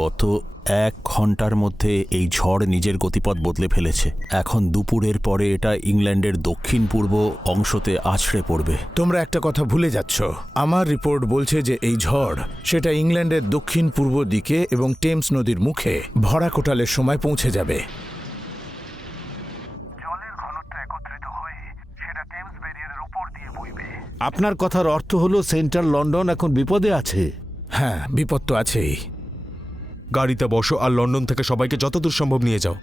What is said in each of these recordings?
গত 1 ঘন্টার মধ্যে এই ঝড় নিজের গতিপথ বদলে ফেলেছে। এখন দুপুরের পরে এটা ইংল্যান্ডের দক্ষিণ পূর্ব অংশতে আছড়ে পড়বে। তোমরা একটা কথা ভুলে যাচ্ছ। আমার রিপোর্ট বলছে যে এই ঝড় সেটা ইংল্যান্ডের দক্ষিণ পূর্ব দিকে এবং টেমস নদীর মুখে ভরা কোটালের সময় পৌঁছে যাবে। জলের ঘনত্ব একত্রিত হয়ে সেটা টেমস ব্যারিয়ারের উপর দিয়ে বইবে। আপনার কথার অর্থ হলো সেন্ট্রাল লন্ডন এখন বিপদে আছে। হ্যাঁ, বিপদ তো আছেই। গাড়িতে বসো আর লন্ডন থেকে সবাইকে যতদূর সম্ভব নিয়ে যাও।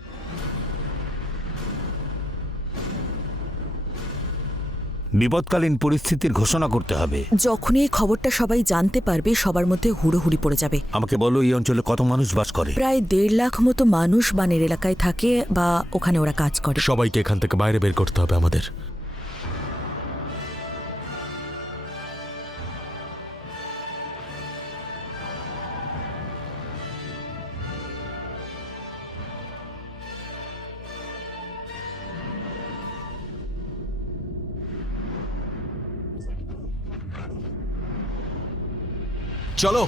বিপদকালীন পরিস্থিতির ঘোষণা করতে হবে। যখনই এই খবরটা সবাই জানতে পারবে সবার মধ্যে হুড়োহুড়ি পড়ে যাবে। আমাকে বলো, এই অঞ্চলে কত মানুষ বাস করে? প্রায় 1.5 লাখ মতো মানুষ বানের এলাকায় থাকে বা ওখানে ওরা কাজ করে। সবাইকে এখান থেকে বাইরে বের করতে হবে আমাদের। চলো।